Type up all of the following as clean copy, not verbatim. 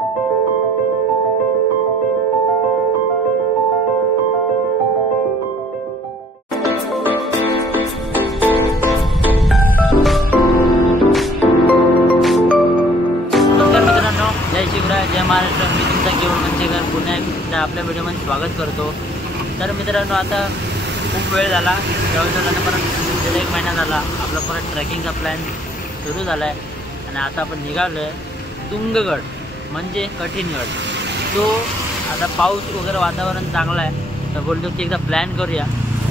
जय शिवराय, जय महाराष्ट्र. मी तुमचा केवळ मंचेकर पुन्हा एकदा आपल्या व्हिडिओमध्ये स्वागत करतो. तर मित्रांनो, आता खूप वेळ झाला, जवळजवळ परत 1 महिना झाला आपला परत ट्रेकिंगचा प्लॅन सुरू झाला आहे. आणि आता आपण निघालो आहे तुंगगड, म्हणजे कठीणगड. तो आता पाऊस वगैरे वातावरण चांगलं आहे, तर बोलतो की एकदा प्लॅन करूया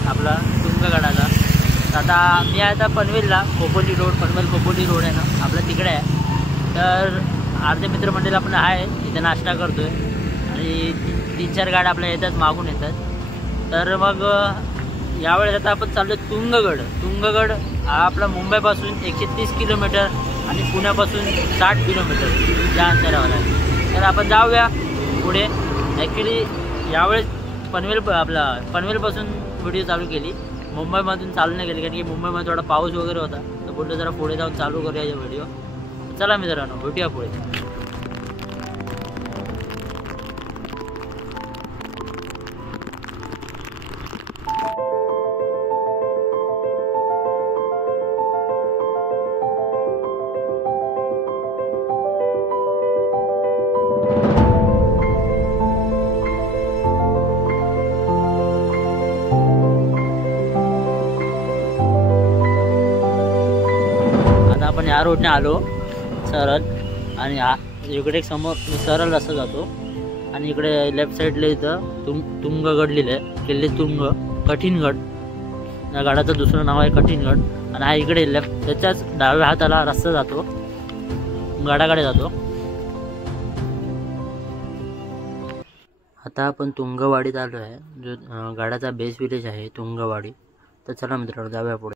आपला तुंगगडाचा. आता मी आता पनवेलला खोपोली रोड, पनवेल खोपोली रोड आहे ना आपला, तिकडे आहे. तर अर्धे मित्रमंडळी आपण आहे इथे नाश्ता करतो आहे आणि 3-4 गाड्या आपल्या येतात, मागून येतात. तर मग यावेळेस आता आपण चाललो आहे तुंगगड. तुंगगड हा आपला मुंबईपासून 130 किलोमीटर आणि पुण्यापासून 60 किलोमीटर या अंतरावर आहे. तर आपण जाऊया पुढे. ॲक्च्युली यावेळेस पनवेलपासून व्हिडिओ चालू केली, मुंबईमधून चालू नाही केली, कारण की मुंबईमध्ये थोडा पाऊस वगैरे होता. तर बोललो जरा पुढे जाऊन चालू करूया हे व्हिडिओ. चला मित्रांनो, भेटूया पुढे. आता आपण या रोडने आलो सरळ, आणि इकडे समोर सरळ रस्ता जातो आणि इकडे लेफ्ट साईडला इथं तुंगगड लिहिलं आहे, किल्ले तुंग कठीणगड. या गडाचं दुसरं नाव आहे कठीणगड. आणि हा इकडे लेफ्ट, त्याच्याच डाव्या हाताला रस्ता जातो, गडाकडे जातो. आता आपण तुंगवाडीत आलो आहे, जो गडाचा बेस विलेज आहे तुंगवाडी. तर चला मित्रांनो, जाऊया पुढे.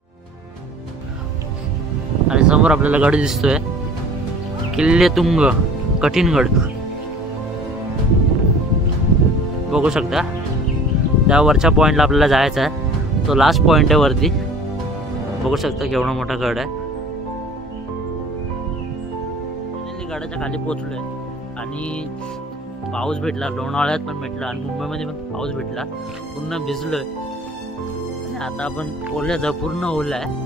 आणि समोर आपल्याला गड दिसतोय, किल्ले तुंग कठीणगड बघू शकता. त्या वरच्या पॉईंटला आपल्याला जायचं आहे, तो लास्ट पॉईंट आहे वरती. बघू शकता केवढा मोठा गड आहे. गडाच्या खाली पोहोचलोय आणि पाऊस भेटला, लोणावळ्यात पण भेटला आणि मुंबईमध्ये पण पाऊस भेटला. पूर्ण भिजलोय आणि आता आपण ओल्याचा पूर्ण ओला आहे.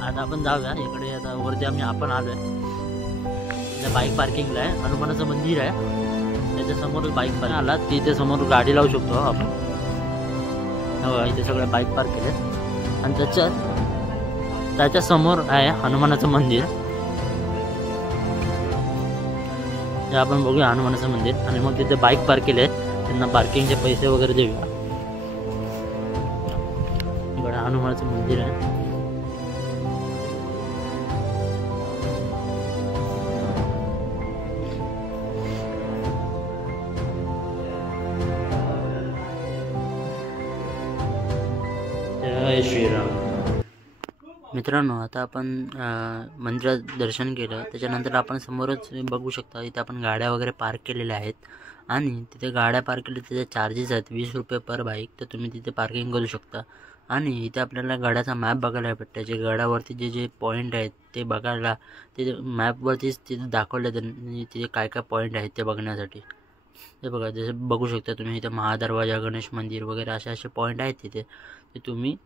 आता आपण जाऊया इकडे. आता वरती आपण आलोय बाईक पार्किंगला आहे. हनुमानाचं मंदिर आहे, त्याच्या समोरच बाईक पार्क आला, तिथे समोर गाडी लावू शकतो आपण. इथे सगळे बाईक पार्क केले आणि त्याच्या समोर आहे हनुमानाचं मंदिर. जे आपण बघूया हनुमानाचं मंदिर. आणि मग तिथे बाईक पार्क केले, त्यांना पार्किंगचे पैसे वगैरे देऊया. इकडे हनुमानाचं मंदिर आहे. जय श्रीराम. मित्रांनो, आता आपण मंदिरात दर्शन केलं, त्याच्यानंतर आपण समोरच बघू शकता इथे आपण गाड्या वगैरे पार्क केलेल्या आहेत. आणि तिथे गाड्या पार्क केल्या त्याचे चार्जेस आहेत 20 रुपये पर बाईक. तर तुम्ही तिथे पार्किंग करू शकता. आणि इथे आपल्याला गडाचा मॅप बघायला भेटतो. जे गडावरती जे पॉईंट आहेत ते बघायला, ते मॅपवरतीच तिथे दाखवले त्यांनी, तिथे काय काय पॉईंट आहेत ते बघण्यासाठी. ते बघा, जसे बघू शकता तुम्ही इथे महादरवाजा, गणेश मंदिर वगैरे असे पॉईंट आहेत तिथे. ते तुम्ही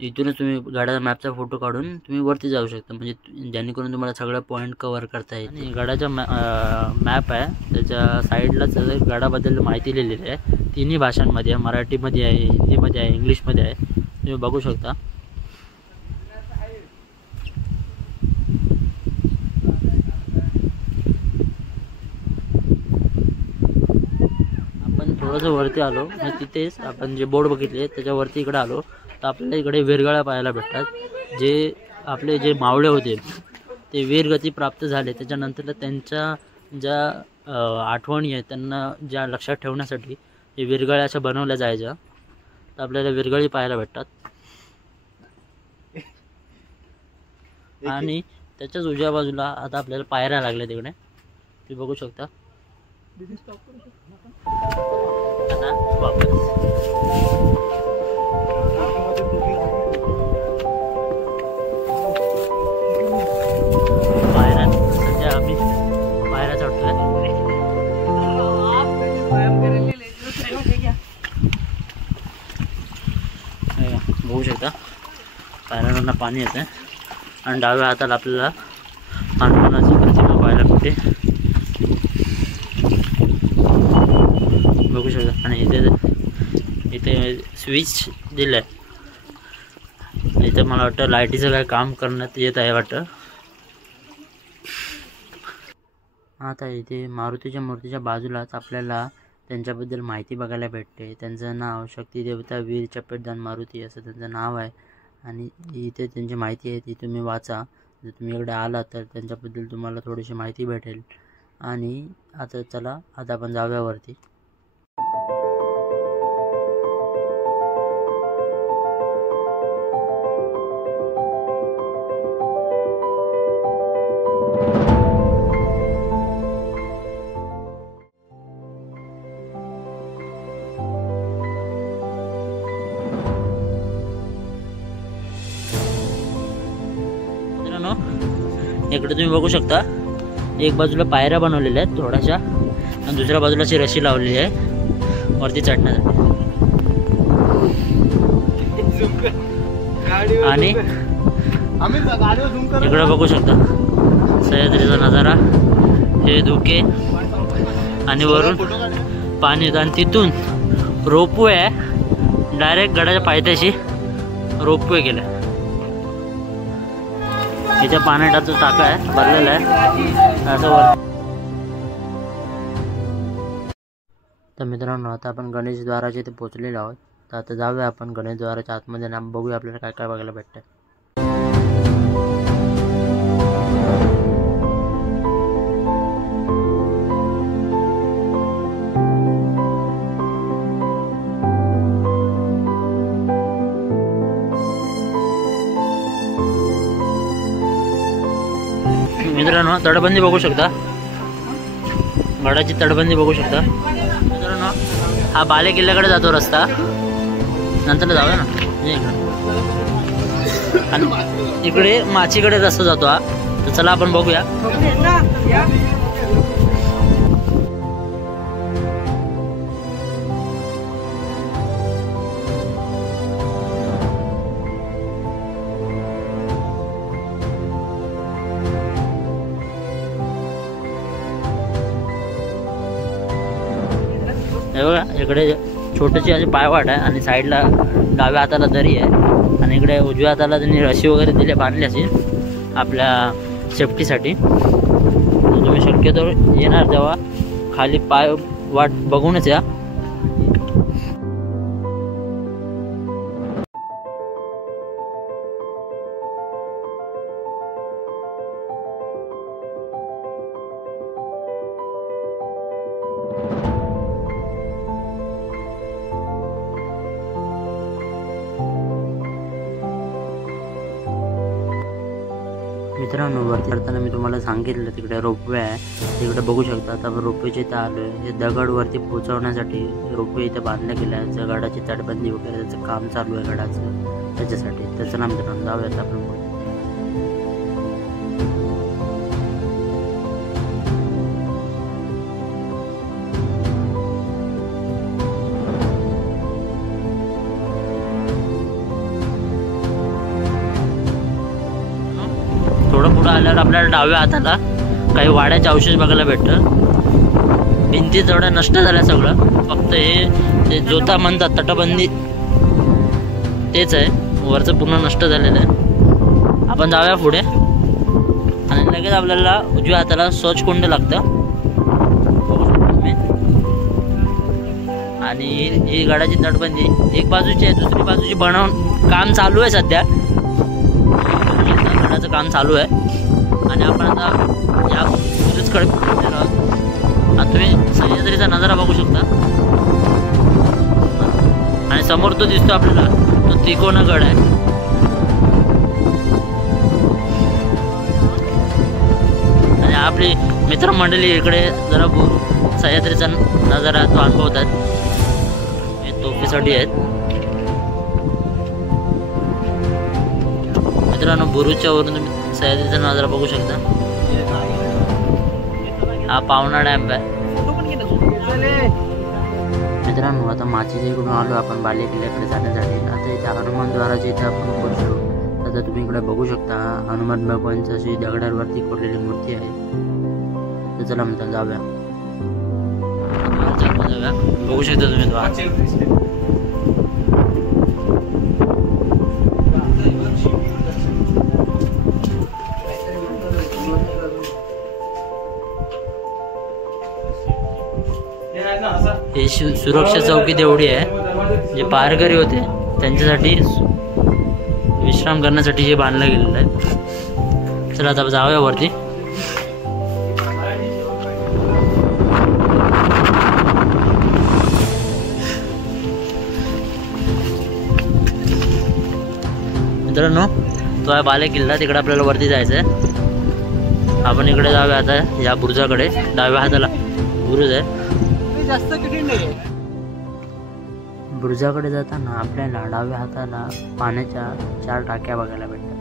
इथूनच गडाचा मॅपचा फोटो काढून तुम्ही वरती जाऊ शकता, म्हणजे जेणेकरून तुम्हाला सगळं पॉईंट कव्हर करता येईल. आणि गडाचा मॅप आहे, त्याच्या साईडलाच गडाबद्दल माहिती लिहिलेली आहे. 3ही भाषांमध्ये आहे, मराठीमध्ये आहे, हिंदीमध्ये आहे, इंग्लिशमध्ये आहे. तुम्ही बघू शकता. आपण थोडंसं वरती आलो, तिथेच आपण जे बोर्ड बघितले त्याच्यावरती इकडे आलो, तर आपल्याला इकडे वीरगाळ्या पाहायला भेटतात. जे आपले जे मावळे होते ते वीरगती प्राप्त झाले, त्याच्यानंतर त्यांच्या ज्या आठवणी आहेत त्यांना ज्या लक्षात ठेवण्यासाठी हे वीरगाळ्या अशा बनवल्या जायच्या. तर आपल्याला वीरगाळी पाहायला भेटतात. आणि त्याच्याच उजव्या बाजूला आता आपल्याला पायऱ्या लागल्या तिकडे, तुम्ही बघू शकता. आता वापस पायऱ्या, सध्या आम्ही पायऱ्या चढतोय. डोंगरावरनं पाणी येतं आणि डाव्या हाताला आपल्याला हनुमानाची प्रतिमा पाहायला मिळते, बघू शकता. आणि इथे स्विच दिलं आहे. इथे मला वाटतं लाईटीचं काय काम करण्यात येत आहे वाटतं. आता इथे मारुतीच्या मूर्तीच्या बाजूलाच आपल्याला त्यांच्याबद्दल माहिती बघायला भेटते. त्यांचं नाव शक्ती देवता वीर चपेटदान मारुती असं त्यांचं नाव आहे. आणि इथे त्यांची माहिती आहे ती तुम्ही वाचा. जर तुम्ही इकडे आलात तर त्यांच्याबद्दल तुम्हाला थोडीशी माहिती भेटेल. आणि आता चला, आता आपण जाऊया वरती. इकडे तुम्ही बघू शकता एक बाजूला पायऱ्या बनवलेल्या आहेत थोड्याशा आणि दुसऱ्या बाजूला अशी रशी लावलेली आहे वरती चढण्यासाठी. आणि इकडे बघू शकता सह्याद्रीचा नजारा, हे धुके आणि वरून पाणी येतं आणि तिथून रोपवे आहे. डायरेक्ट गडाच्या पायथ्याशी रोपवे गेलं. इथे पाण्याचा टाका आहे, भरलेला आहे असं वर. तर मित्रांनो, आता आपण गणेश द्वाराच्या इथे पोहोचलेलो आहोत. तर आता जाऊया आपण गणेश द्वाराच्या आतमध्ये आणि बघूया आपल्याला काय काय बघायला भेटतं. मित्रांनो, तटबंदी बघू शकता, गडाची तटबंदी बघू शकता. मित्रांनो, हा बाले किल्ल्याकडे जातो रस्ता, नंतर जाऊया ना. आणि इकडे माचीकडे रस्ता जातो हा. तर चला आपण बघूया. हे बघा, इकडे छोटीशी अशी पायवाट आहे आणि साईडला डाव्या हाताला दरी आहे आणि इकडे उजव्या हाताला त्यांनी रशी वगैरे दिले, बांधली अशी आपल्या सेफ्टीसाठी. तुम्ही शक्यतो येणार तेव्हा खाली पाय वाट बघूनच या. मित्रांनो, वरती चढताना मी तुम्हाला सांगितलं तिकडे रोपवे आहे, तिकडे बघू शकता. आता रोपवेचे इथे आलो आहे. हे दगड वरती पोहोचवण्यासाठी रोपवे इथे बांधलं गेलं आहे. गडाची तटबंदी वगैरे त्याचं काम चालू आहे गडाचं, त्याच्यासाठी. त्याचं नाम मित्रांनो जाऊयात आपण. थोडं पुढं आल्यावर आपल्याला डाव्या हाताला काही वाड्याचे अवशेष बघायला भेटतं. भिंती थोड्या नष्ट झाल्या सगळं, फक्त हे ते जोता म्हणतात तटबंदी तेच आहे, वरचं पूर्ण नष्ट झालेलं आहे. आपण जाऊया पुढे आणि लगेच आपल्याला उजव्या हाताला शौचकुंड लागतं, आणि ही गडाची तटबंदी एक बाजूची आहे, दुसरी बाजूची बनवून काम चालू आहे सध्या. गडाचं काम चालू आहे आणि आपण आता या बुरुजकडे पोहोचलेलो आहोत. आता तुम्ही सह्याद्रीचा नजारा बघू शकता आणि समोर तो दिसतो आपल्याला, तो त्रिकोण गड आहे. आणि आपली मित्रमंडळी इकडे जरा सह्याद्रीचा नजारा तो अनुभवतात. हे तोफीसाठी आहेत. मित्रांनो, बुरुजच्या वरून तुम्ही सह्याद्रीचा नजारा बघू शकता. हा पावना डॅम आहे. मित्रांनो, आता माचीच्या इकडून आलो आपण बाले किल्ल्याकडे जाण्यासाठी. आता इथे हनुमान द्वाराच्या इथे आपण पोहोचलो. तर आता तुम्ही इकडे बघू शकता हनुमान भगवानची अशी दगडावरती कोरलेली मूर्ती आहे. तर चला म्हणता जाऊया. बघू शकता तुम्ही हे सुरक्षा चौकी तेवढी आहे. जे पारकरी होते त्यांच्यासाठी विश्राम करण्यासाठी हे बांधलं गेलेलं आहे. चला आता जाऊया वरती. मित्रांनो तो आहे बाले किल्ला. तिकडे आपल्याला वरती जायचं आहे. आपण इकडे जाऊया आता या बुरुजाकडे. डाव्या हाताला बुरुज आहे. जास्त कठीण नाही. बुरुजाकडे जाताना आपल्याला डाव्या हाताला पाण्याच्या 4 टाक्या बघायला भेटतात.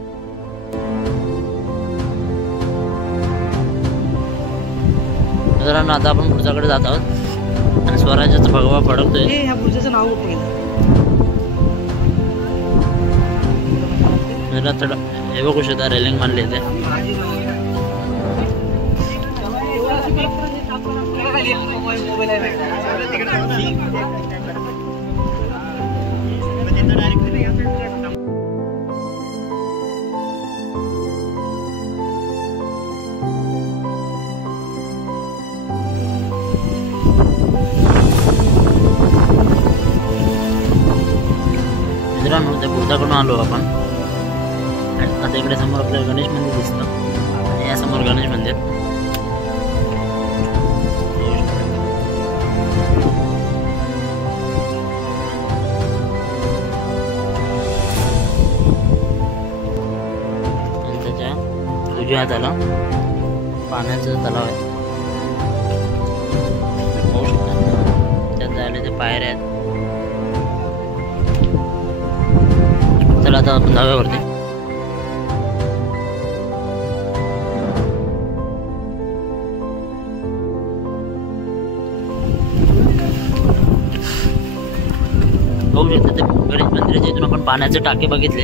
मित्रांनो आता आपण बुरुजाकडे जात आहोत आणि स्वराज्याचा भगवा फडकतोय. ह्या बुरुजाचं नाव हे बघू शकता रेलिंग मानली ते. मित्रांनो त्या बुरुजाकडून आलो आपण. आता इकडे समोर आपल्याला गणेश मंदिर दिसतं आणि या समोर गणेश मंदिर. त्याच्या उजव्या हाताला पाण्याचं तलाव आहे. पाहू शकता त्यात जायला ते पायऱ्या आहेत. चला आता आपण धाब्यावरती. बघू शकता ते गणेश मंदिराच्या इथून आपण पाण्याचे टाके बघितले.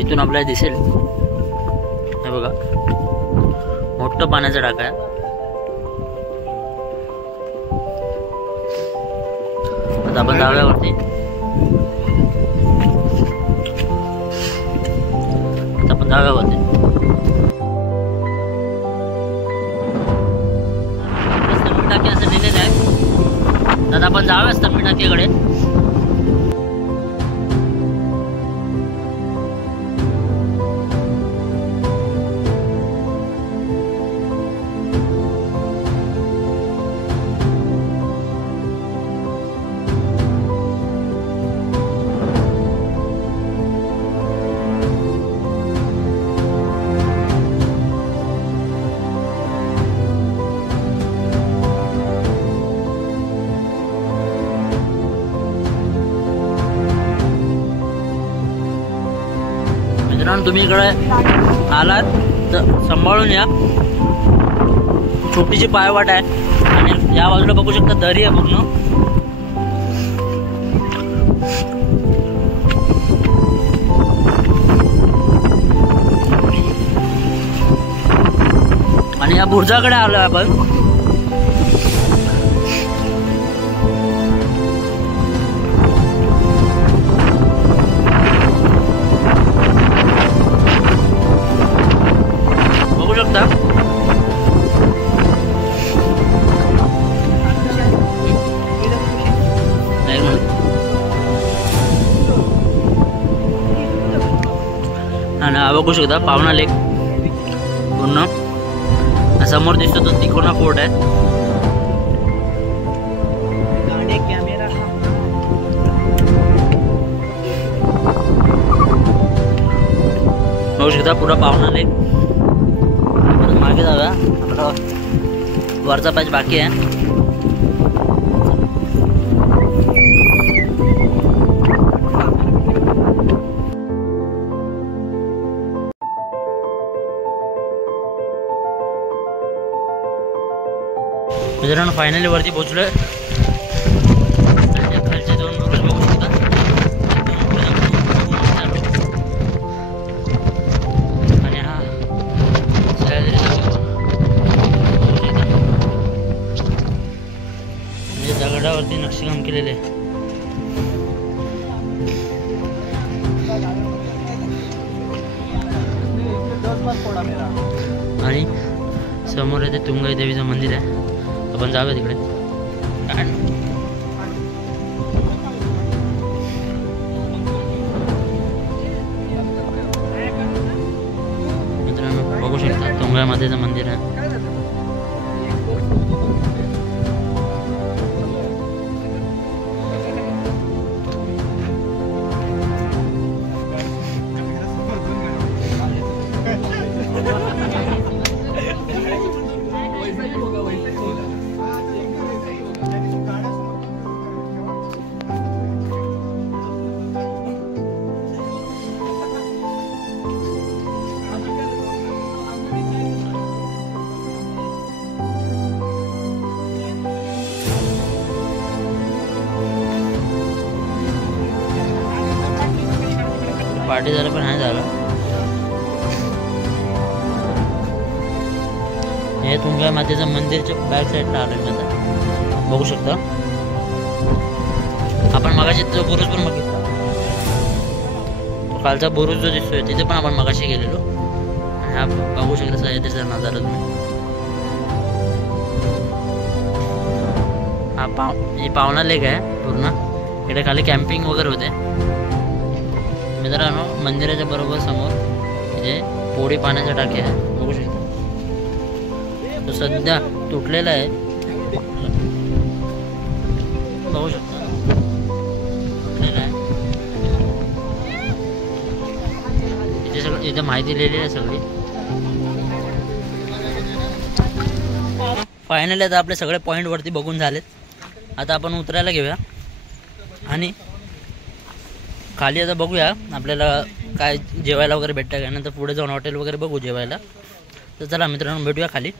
इथून आपल्याला दिसेल हे बघा मोठं पाण्याचा टाका आहे. आता आपण जाऊयावरती. टाके असं लिहिलेलं आहे. तर आपण जाऊया स्तंभी टाकीकडे. मित्रांनो तुम्ही इकडे आलात तर सांभाळून या. छोटीशी पायवाट आहे आणि या बाजूला बघू शकता दरी आहे पूर्ण. आणि या बुरुजाकडे आलोय आपण. आणि बघू शकता पावना लेक पूर्ण. समोर दिसतो तो तिकोना फोर्ट आहे. बघू शकता पुरा पावना लेक. मागे जाऊया. आपला वरचा पॅच बाकी आहे. मित्रांनो फायनली वरती पोहोचलोय. खालचे 2 बुरुज बघू शकता. झाडावरती नक्षीकाम केलेले आहे. आणि समोर येते तुंगाई देवीचं मंदिर आहे. आपण जाऊया तिकडे. मित्रांनो बघू शकता तुंगाई मातेचं मंदिर आहे. पार्टी झालं पण नाही झालं. हे तुंगाई मातेचं मंदिरच्या बॅक साईडला आलोय मी आता. बघू शकता आपण मगाशी जो बुरुज पण बघितला, तो कालचा बुरुज जो दिसतोय तिथे पण आपण मगाशी गेलेलो. आणि हा बघू शकता सह्याद्रीचा नजारा तुम्ही. हा ही पावना लेक आहे पूर्ण. इकडे खाली कॅम्पिंग वगैरे होते. मित्रांनो मंदिराच्या बरोबर समोर इथे पोळी पाण्याचा टाकी आहे. बघू शकता तो सध्या तुटलेला आहे. बघू शकता तुटलेला आहे. इथे सगळं इथे माहिती लिहिलेली आहे सगळी. फायनली आता आपले सगळे पॉईंट वरती बघून झालेत. आता आपण उतरायला घेऊया आणि खाली आता बघूया आपल्याला काय जेवायला वगैरे भेटतं का. नंतर पुढे जाऊन हॉटेल वगैरे बघू जेवायला. तर चला मित्रांनो भेटूया खाली.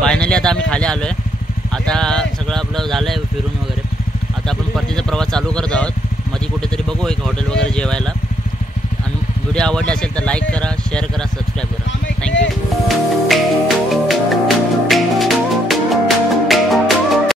फायनली आता आम्ही खाली आलो आहे. आता सगळं आपलं झालं आहे फिरून वगैरे. आता आपण परतीचा प्रवास चालू करत आहोत. मध्ये कुठेतरी बघू एक हॉटेल वगैरे जेवायला. आणि व्हिडिओ आवडले असेल तर लाईक करा, शेअर करा, सबस्क्राईब करा. थँक्यू.